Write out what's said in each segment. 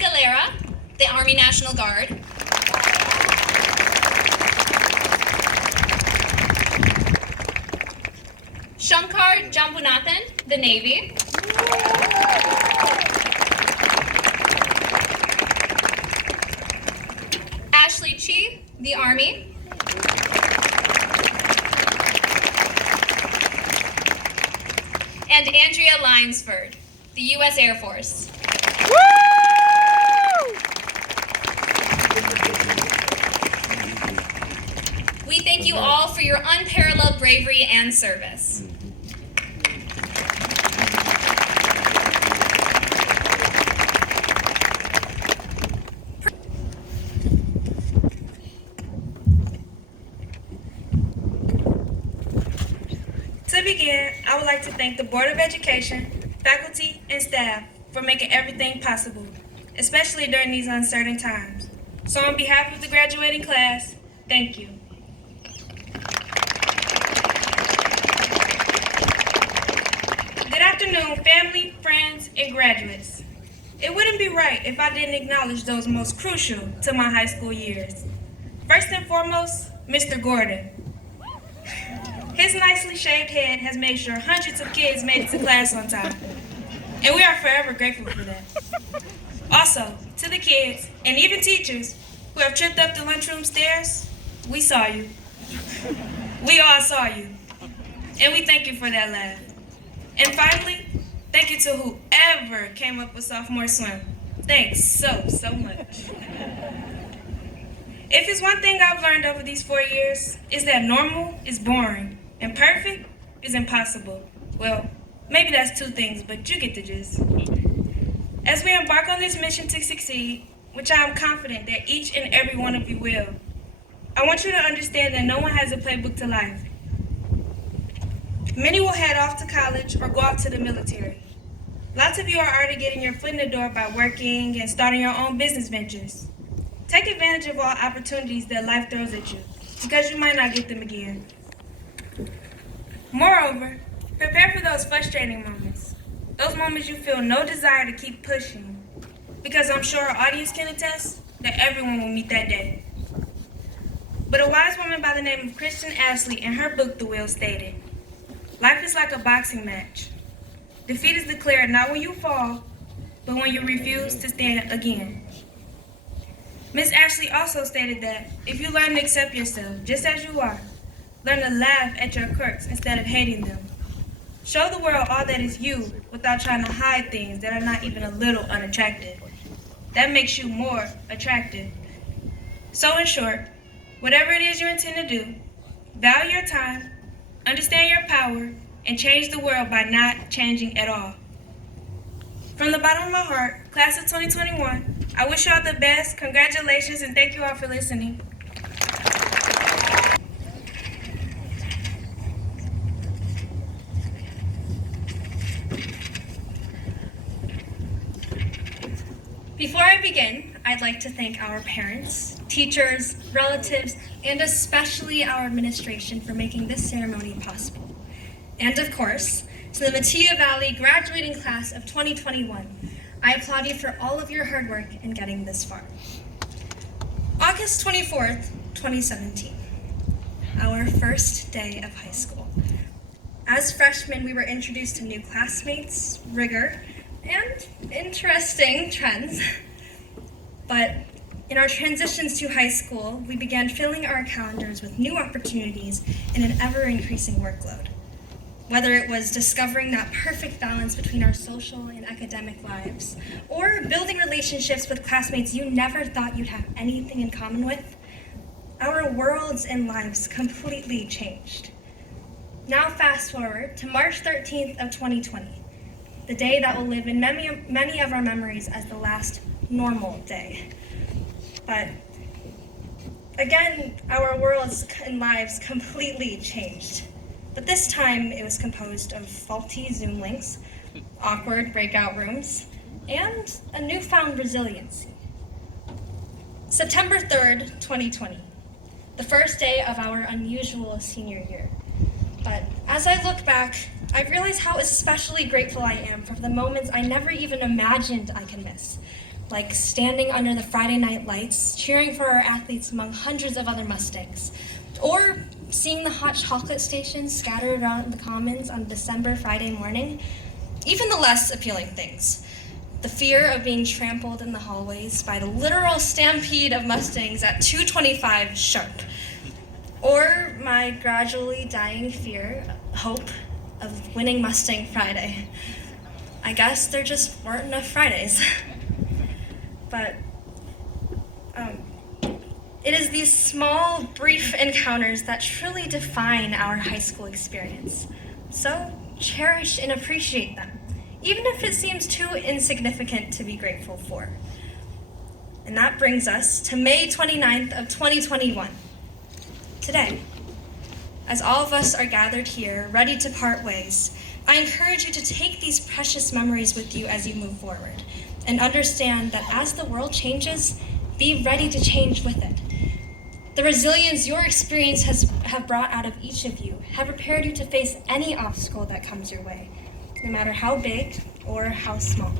Galera, the Army National Guard. Shankar Jambunathan, the Navy. Ashley Chi, the Army. And Andrea Linesford, the U.S. Air Force. We thank you all for your unparalleled bravery and service. To begin, I would like to thank the Board of Education, faculty, and staff for making everything possible, especially during these uncertain times. So on behalf of the graduating class, thank you. Good afternoon, family, friends, and graduates. It wouldn't be right if I didn't acknowledge those most crucial to my high school years. First and foremost, Mr. Gordon. His nicely shaved head has made sure hundreds of kids made it to class on time, and we are forever grateful for that. Also, to the kids, and even teachers, who have tripped up the lunchroom stairs, we saw you. We all saw you, and we thank you for that laugh. And finally, thank you to whoever came up with sophomore swim. Thanks so much. If it's one thing I've learned over these 4 years, is that normal is boring, and perfect is impossible. Well, maybe that's two things, but you get the gist. As we embark on this mission to succeed, which I am confident that each and every one of you will, I want you to understand that no one has a playbook to life. Many will head off to college or go off to the military. Lots of you are already getting your foot in the door by working and starting your own business ventures. Take advantage of all opportunities that life throws at you, because you might not get them again. Moreover, prepare for those frustrating moments. Those moments you feel no desire to keep pushing, because I'm sure our audience can attest that everyone will meet that day. But a wise woman by the name of Kristen Ashley in her book, The Wheel, stated, "Life is like a boxing match. Defeat is declared not when you fall, but when you refuse to stand again." Ms. Ashley also stated that if you learn to accept yourself just as you are, learn to laugh at your quirks instead of hating them, show the world all that is you without trying to hide things that are not even a little unattractive, that makes you more attractive. So in short, whatever it is you intend to do, value your time, understand your power, and change the world by not changing at all. From the bottom of my heart, class of 2021, I wish you all the best, congratulations, and thank you all for listening. Before I begin, I'd like to thank our parents, teachers, relatives, and especially our administration for making this ceremony possible. And of course, to the Metea Valley graduating class of 2021, I applaud you for all of your hard work in getting this far. August 24th, 2017, our first day of high school. As freshmen, we were introduced to new classmates, rigor, and interesting trends. But in our transitions to high school, we began filling our calendars with new opportunities and an ever-increasing workload. Whether it was discovering that perfect balance between our social and academic lives, or building relationships with classmates you never thought you'd have anything in common with, our worlds and lives completely changed. Now fast forward to March 13th of 2020, the day that will live in many of our memories as the last normal day. But again, our worlds and lives completely changed. But this time it was composed of faulty Zoom links, awkward breakout rooms, and a newfound resiliency. September 3rd, 2020, the first day of our unusual senior year. But as I look back, I realize how especially grateful I am for the moments I never even imagined I could miss. like standing under the Friday night lights, cheering for our athletes among hundreds of other Mustangs, or seeing the hot chocolate stations scattered around the commons on December Friday morning. Even the less appealing things. The fear of being trampled in the hallways by the literal stampede of Mustangs at 2:25 sharp. Or my gradually dying hope of winning Mustang Friday. I guess there just weren't enough Fridays. But it is these small, brief encounters that truly define our high school experience. So cherish and appreciate them, even if it seems too insignificant to be grateful for. And that brings us to May 29th of 2021. Today, as all of us are gathered here, ready to part ways, I encourage you to take these precious memories with you as you move forward, and understand that as the world changes, be ready to change with it. The resilience your experience have brought out of each of you have prepared you to face any obstacle that comes your way, no matter how big or how small.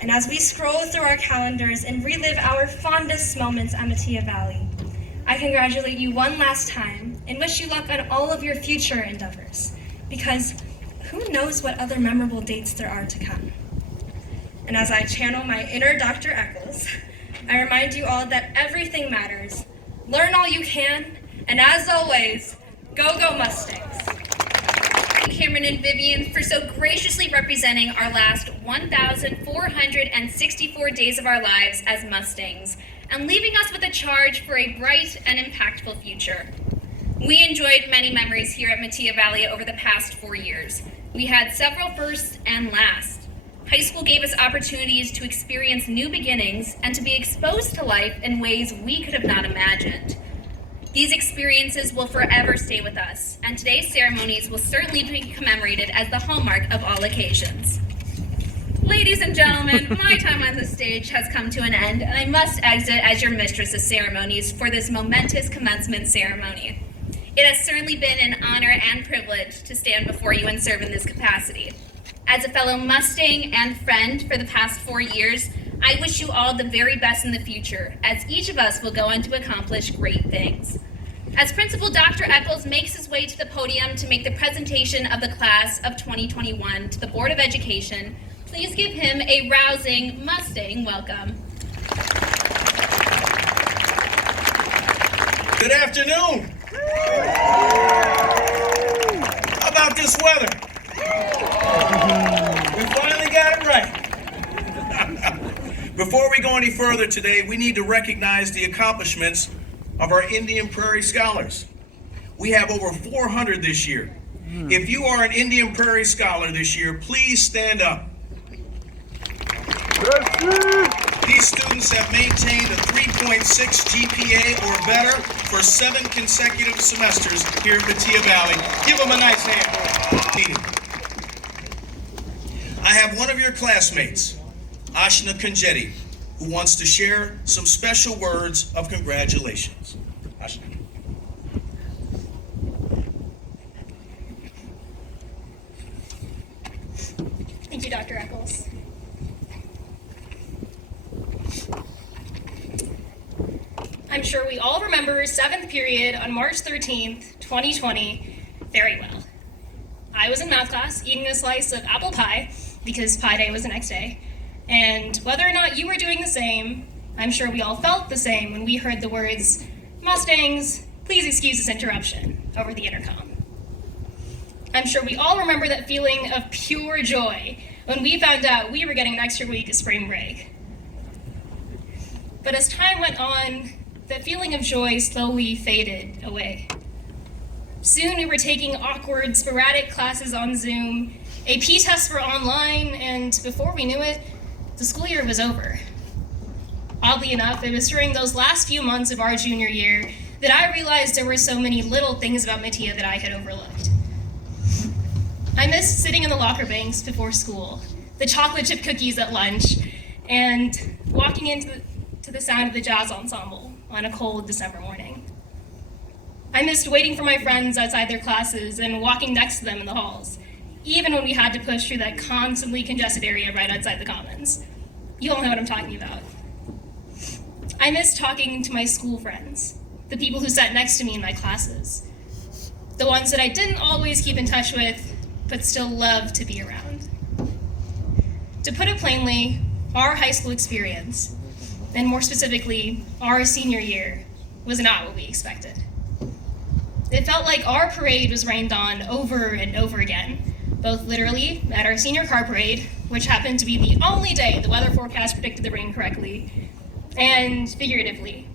And as we scroll through our calendars and relive our fondest moments at Metea Valley, I congratulate you one last time and wish you luck on all of your future endeavors, because who knows what other memorable dates there are to come. And as I channel my inner Dr. Eccles, I remind you all that everything matters. Learn all you can, and as always, go Mustangs. Thank Cameron and Vivian for so graciously representing our last 1,464 days of our lives as Mustangs, and leaving us with a charge for a bright and impactful future. We enjoyed many memories here at Metea Valley over the past 4 years. We had several firsts and lasts. High school gave us opportunities to experience new beginnings and to be exposed to life in ways we could have not imagined. These experiences will forever stay with us, and today's ceremonies will certainly be commemorated as the hallmark of all occasions. Ladies and gentlemen, my time on the stage has come to an end, and I must exit as your mistress of ceremonies for this momentous commencement ceremony. It has certainly been an honor and privilege to stand before you and serve in this capacity. As a fellow Mustang and friend for the past 4 years, I wish you all the very best in the future, as each of us will go on to accomplish great things. As Principal Dr. Eccles makes his way to the podium to make the presentation of the class of 2021 to the Board of Education, please give him a rousing Mustang welcome. Good afternoon. How about this weather? We finally got it right. Before we go any further today, we need to recognize the accomplishments of our Indian Prairie Scholars. We have over 400 this year. If you are an Indian Prairie Scholar this year, please stand up. These students have maintained a 3.6 GPA or better for 7 consecutive semesters here at Metea Valley. Give them a nice hand. I have one of your classmates, Ashna Conjetti, who wants to share some special words of congratulations. Ashna. Thank you, Dr. Eccles. I'm sure we all remember 7th period on March 13th, 2020 very well. I was in math class eating a slice of apple pie because Pi Day was the next day, and whether or not you were doing the same, I'm sure we all felt the same when we heard the words, "Mustangs, please excuse this interruption," over the intercom. I'm sure we all remember that feeling of pure joy when we found out we were getting an extra week of spring break. But as time went on, that feeling of joy slowly faded away. Soon we were taking awkward, sporadic classes on Zoom, AP tests were online, and before we knew it, the school year was over. Oddly enough, it was during those last few months of our junior year that I realized there were so many little things about Metea that I had overlooked. I missed sitting in the locker banks before school, the chocolate chip cookies at lunch, and walking into the sound of the jazz ensemble on a cold December morning. I missed waiting for my friends outside their classes and walking next to them in the halls, even when we had to push through that constantly congested area right outside the commons. You all know what I'm talking about. I miss talking to my school friends, the people who sat next to me in my classes, the ones that I didn't always keep in touch with, but still loved to be around. To put it plainly, our high school experience, and more specifically, our senior year, was not what we expected. It felt like our parade was rained on over and over again, both literally at our senior car parade, which happened to be the only day the weather forecast predicted the rain correctly, and figuratively,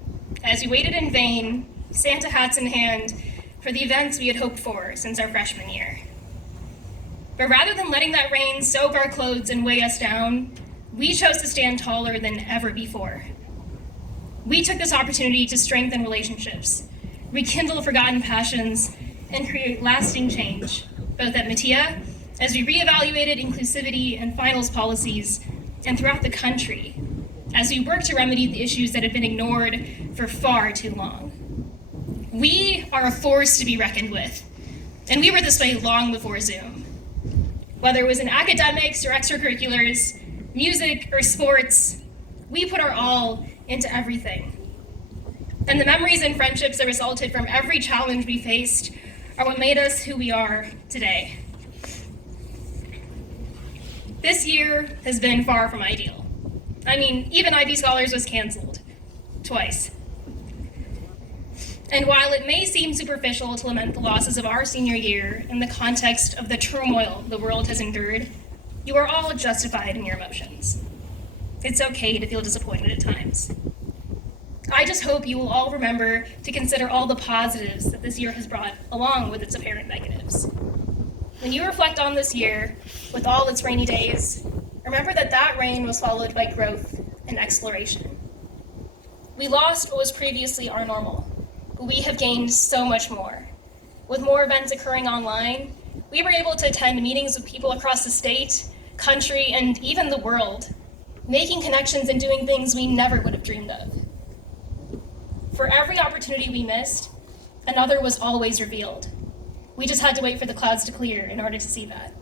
as we waited in vain, Santa hats in hand, for the events we had hoped for since our freshman year. But rather than letting that rain soak our clothes and weigh us down, we chose to stand taller than ever before. We took this opportunity to strengthen relationships, rekindle forgotten passions, and create lasting change, both at Metea, as we reevaluated inclusivity and finals policies, and throughout the country, as we work to remedy the issues that have been ignored for far too long. We are a force to be reckoned with, and we were this way long before Zoom. Whether it was in academics or extracurriculars, music or sports, we put our all into everything. And the memories and friendships that resulted from every challenge we faced are what made us who we are today. This year has been far from ideal. I mean, even IB Scholars was canceled, twice. And while it may seem superficial to lament the losses of our senior year in the context of the turmoil the world has endured, you are all justified in your emotions. It's okay to feel disappointed at times. I just hope you will all remember to consider all the positives that this year has brought, along with its apparent negatives. When you reflect on this year, with all its rainy days, remember that that rain was followed by growth and exploration. We lost what was previously our normal, but we have gained so much more. With more events occurring online, we were able to attend meetings with people across the state, country, and even the world, making connections and doing things we never would have dreamed of. For every opportunity we missed, another was always revealed. We just had to wait for the clouds to clear in order to see that.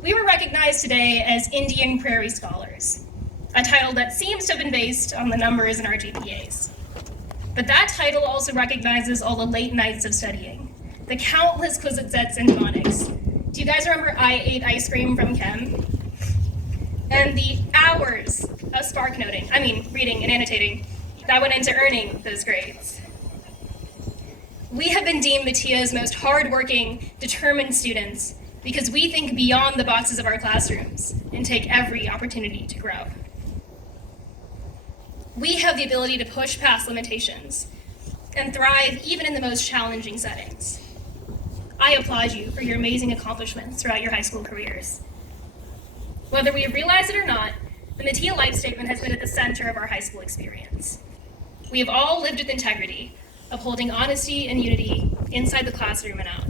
We were recognized today as Indian Prairie Scholars, a title that seems to have been based on the numbers in our GPAs. But that title also recognizes all the late nights of studying, the countless quiz sets and mnemonics. Do you guys remember I ate ice cream from Chem? And the hours of reading and annotating that went into earning those grades. We have been deemed Metea's most hardworking, determined students because we think beyond the boxes of our classrooms and take every opportunity to grow. We have the ability to push past limitations and thrive even in the most challenging settings. I applaud you for your amazing accomplishments throughout your high school careers. Whether we realize it or not, the Metea Life Statement has been at the center of our high school experience. We have all lived with integrity, upholding honesty and unity inside the classroom and out.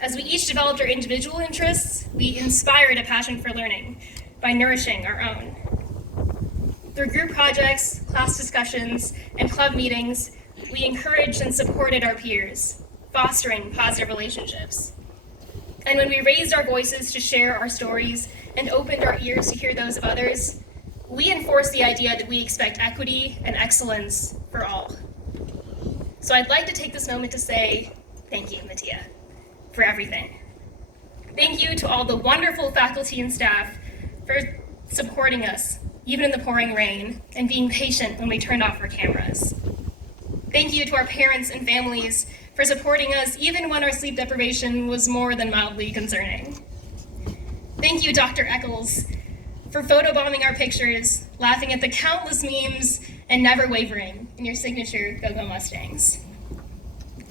As we each developed our individual interests, we inspired a passion for learning by nourishing our own. Through group projects, class discussions, and club meetings, we encouraged and supported our peers, fostering positive relationships. And when we raised our voices to share our stories and opened our ears to hear those of others, we enforced the idea that we expect equity and excellence for all. So I'd like to take this moment to say thank you, Metea, for everything. Thank you to all the wonderful faculty and staff for supporting us, even in the pouring rain, and being patient when we turned off our cameras. Thank you to our parents and families for supporting us even when our sleep deprivation was more than mildly concerning. Thank you, Dr. Eccles, for photobombing our pictures, laughing at the countless memes, and never wavering in your signature Go-Go Mustangs.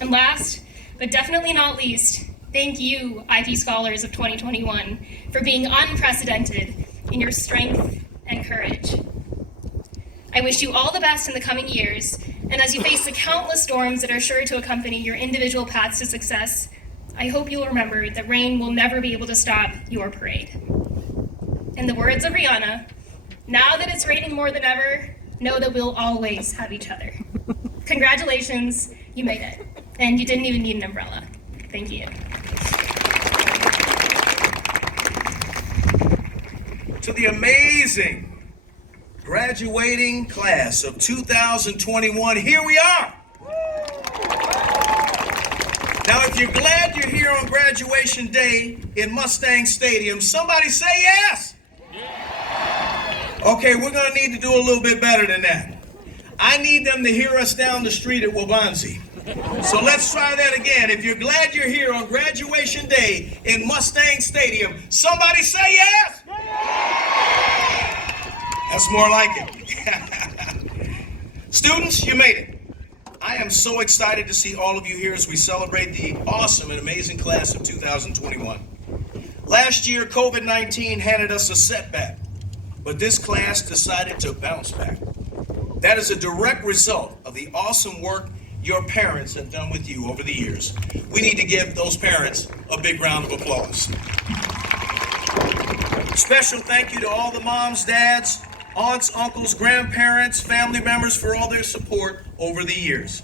And last, but definitely not least, thank you, IP Scholars of 2021, for being unprecedented in your strength and courage. I wish you all the best in the coming years, and as you face the countless storms that are sure to accompany your individual paths to success, I hope you'll remember that rain will never be able to stop your parade. In the words of Rihanna, now that it's raining more than ever, know that we'll always have each other. Congratulations, you made it. And you didn't even need an umbrella. Thank you. to the amazing graduating class of 2021. Here we are. Now, if you're glad you're here on graduation day in Mustang Stadium, somebody say yes. Okay, we're going to need to do a little bit better than that. I need them to hear us down the street at Wabansie. So let's try that again. If you're glad you're here on graduation day in Mustang Stadium, somebody say yes. That's more like it. Students, you made it. I am so excited to see all of you here as we celebrate the awesome and amazing class of 2021. Last year, COVID-19 handed us a setback, but this class decided to bounce back. That is a direct result of the awesome work your parents have done with you over the years. We need to give those parents a big round of applause. Special thank you to all the moms, dads, aunts, uncles, grandparents, family members for all their support over the years.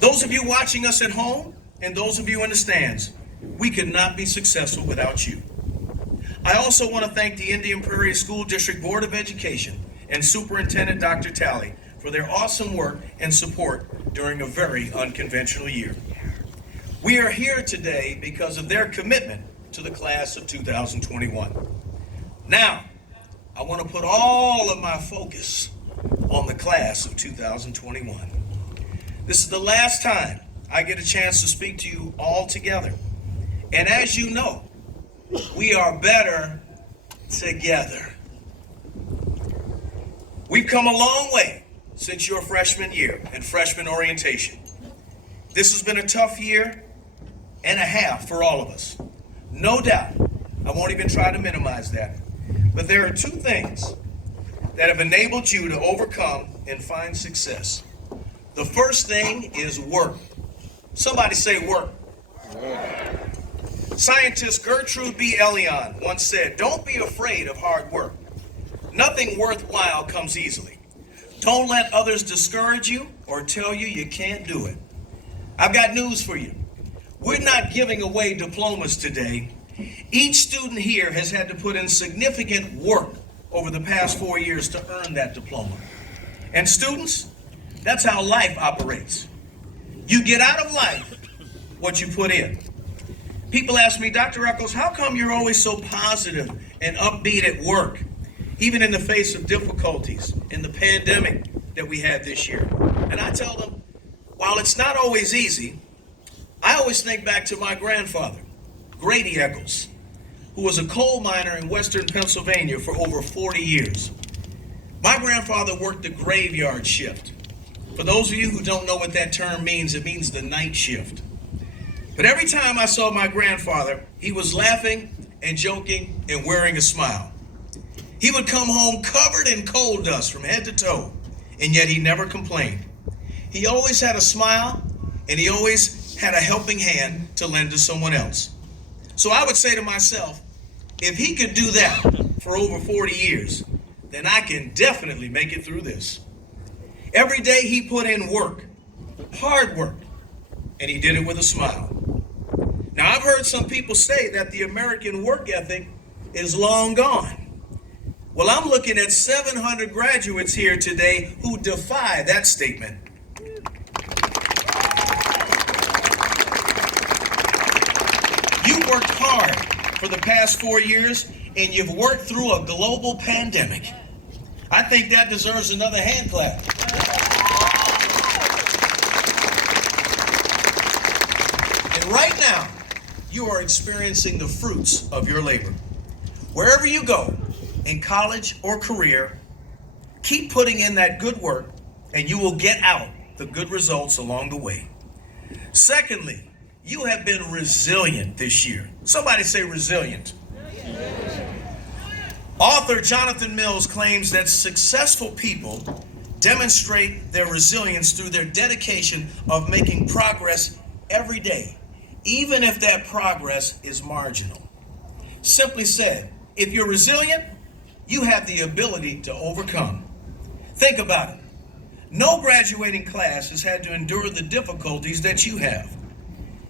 Those of you watching us at home and those of you in the stands, we could not be successful without you. I also want to thank the Indian Prairie School District Board of Education and Superintendent Dr. Talley for their awesome work and support during a very unconventional year. We are here today because of their commitment to the class of 2021. Now, I want to put all of my focus on the class of 2021. This is the last time I get a chance to speak to you all together. And as you know, we are better together. We've come a long way since your freshman year and freshman orientation. This has been a tough year and a half for all of us. No doubt. I won't even try to minimize that. But there are two things that have enabled you to overcome and find success. The first thing is work. Somebody say work. Scientist Gertrude B. Elion once said, "Don't be afraid of hard work. Nothing worthwhile comes easily. Don't let others discourage you or tell you you can't do it." I've got news for you. We're not giving away diplomas today. Each student here has had to put in significant work over the past 4 years to earn that diploma. And students, that's how life operates. You get out of life what you put in. People ask me, "Dr. Eccles, how come you're always so positive and upbeat at work, even in the face of difficulties in the pandemic that we had this year?" And I tell them, while it's not always easy, I always think back to my grandfather, Grady Eccles, who was a coal miner in western Pennsylvania for over 40 years. My grandfather worked the graveyard shift. For those of you who don't know what that term means, it means the night shift. But every time I saw my grandfather, he was laughing and joking and wearing a smile. He would come home covered in coal dust from head to toe, and yet he never complained. He always had a smile, and he always had a helping hand to lend to someone else. So I would say to myself, if he could do that for over 40 years, then I can definitely make it through this. Every day he put in work, hard work, and he did it with a smile. Now, I've heard some people say that the American work ethic is long gone. Well, I'm looking at 700 graduates here today who defy that statement. You worked hard for the past 4 years, and you've worked through a global pandemic. I think that deserves another hand clap. And right now, you are experiencing the fruits of your labor. Wherever you go, in college or career, keep putting in that good work, and you will get out the good results along the way. Secondly, you have been resilient this year. Somebody say resilient. Author Jonathan Mills claims that successful people demonstrate their resilience through their dedication of making progress every day, even if that progress is marginal. Simply said, if you're resilient, you have the ability to overcome. Think about it. No graduating class has had to endure the difficulties that you have.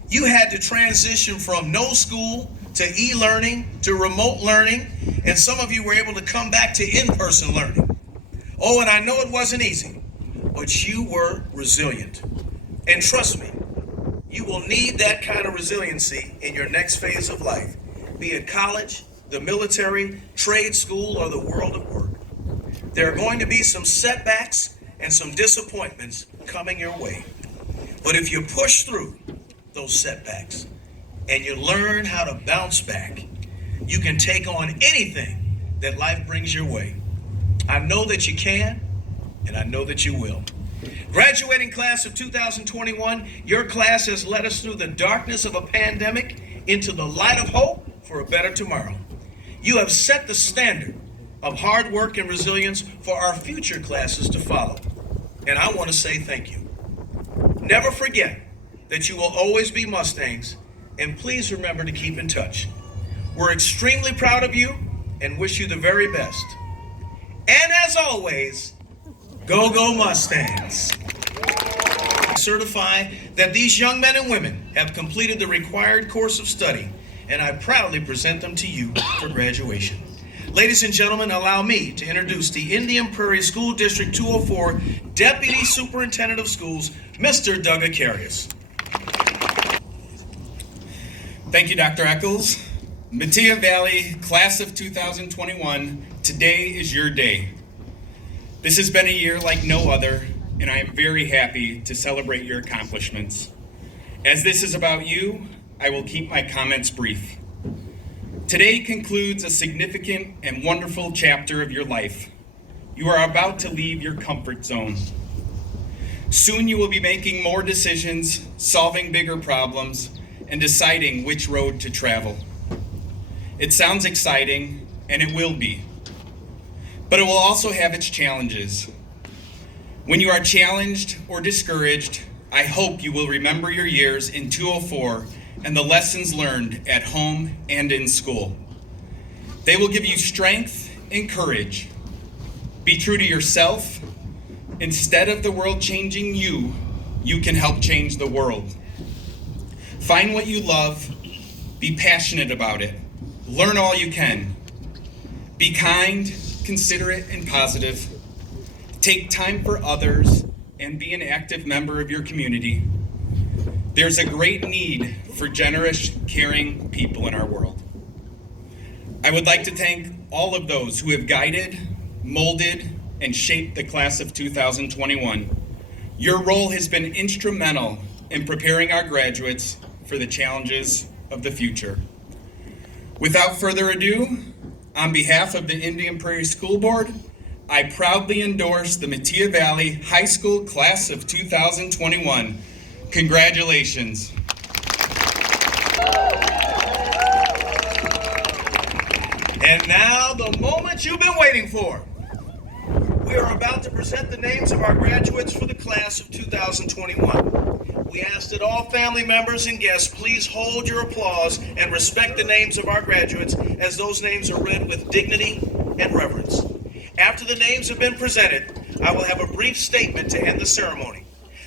You had to transition from no school to e-learning, to remote learning, and some of you were able to come back to in-person learning. Oh, and I know it wasn't easy, but you were resilient. And trust me, you will need that kind of resiliency in your next phase of life, be it college, the military, trade school, or the world of work. There are going to be some setbacks and some disappointments coming your way. But if you push through those setbacks and you learn how to bounce back, you can take on anything that life brings your way. I know that you can, and I know that you will. Graduating class of 2021, your class has led us through the darkness of a pandemic into the light of hope for a better tomorrow. You have set the standard of hard work and resilience for our future classes to follow. And I want to say thank you. Never forget that you will always be Mustangs, and please remember to keep in touch. We're extremely proud of you and wish you the very best. And as always, go, go Mustangs. I certify that these young men and women have completed the required course of study, and I proudly present them to you for graduation. Ladies and gentlemen, allow me to introduce the Indian Prairie School District 204 Deputy Superintendent of Schools, Mr. Doug Acarius. Thank you, Dr. Eccles. Metea Valley, class of 2021, today is your day. This has been a year like no other, and I am very happy to celebrate your accomplishments. As this is about you, I will keep my comments brief. Today concludes a significant and wonderful chapter of your life. You are about to leave your comfort zone. Soon you will be making more decisions, solving bigger problems, and deciding which road to travel. It sounds exciting, and it will be. But it will also have its challenges. When you are challenged or discouraged, I hope you will remember your years in 204 and the lessons learned at home and in school. They will give you strength and courage. Be true to yourself. Instead of the world changing you, you can help change the world. Find what you love. Be passionate about it. Learn all you can. Be kind, considerate, and positive. Take time for others and be an active member of your community. There's a great need for generous, caring people in our world. I would like to thank all of those who have guided, molded, and shaped the class of 2021. Your role has been instrumental in preparing our graduates for the challenges of the future. Without further ado, on behalf of the Indian Prairie School Board, I proudly endorse the Metea Valley High School class of 2021. Congratulations. And now the moment you've been waiting for. We are about to present the names of our graduates for the class of 2021. We ask that all family members and guests please hold your applause and respect the names of our graduates as those names are read with dignity and reverence. After the names have been presented, I will have a brief statement to end the ceremony.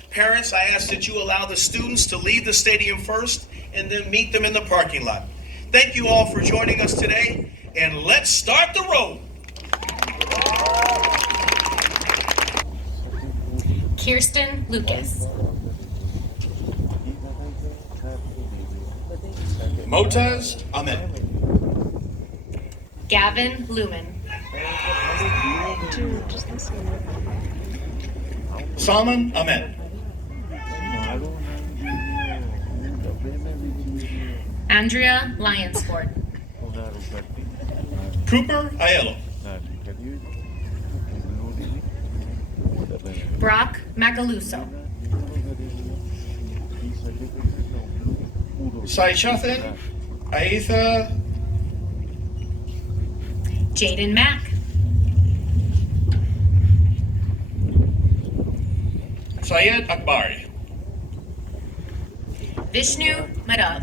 Parents, I ask that you allow the students to leave the stadium first and then meet them in the parking lot. Thank you all for joining us today, and let's start the road. Kirsten Lucas. Motaz Ahmed. Gavin Lumen. Salman Ahmed. Andrea Lyonsford. Cooper Aiello. Brock Macaluso. Saichathan Aitha Jaden Mack. Syed Akbari. Vishnu Madhav.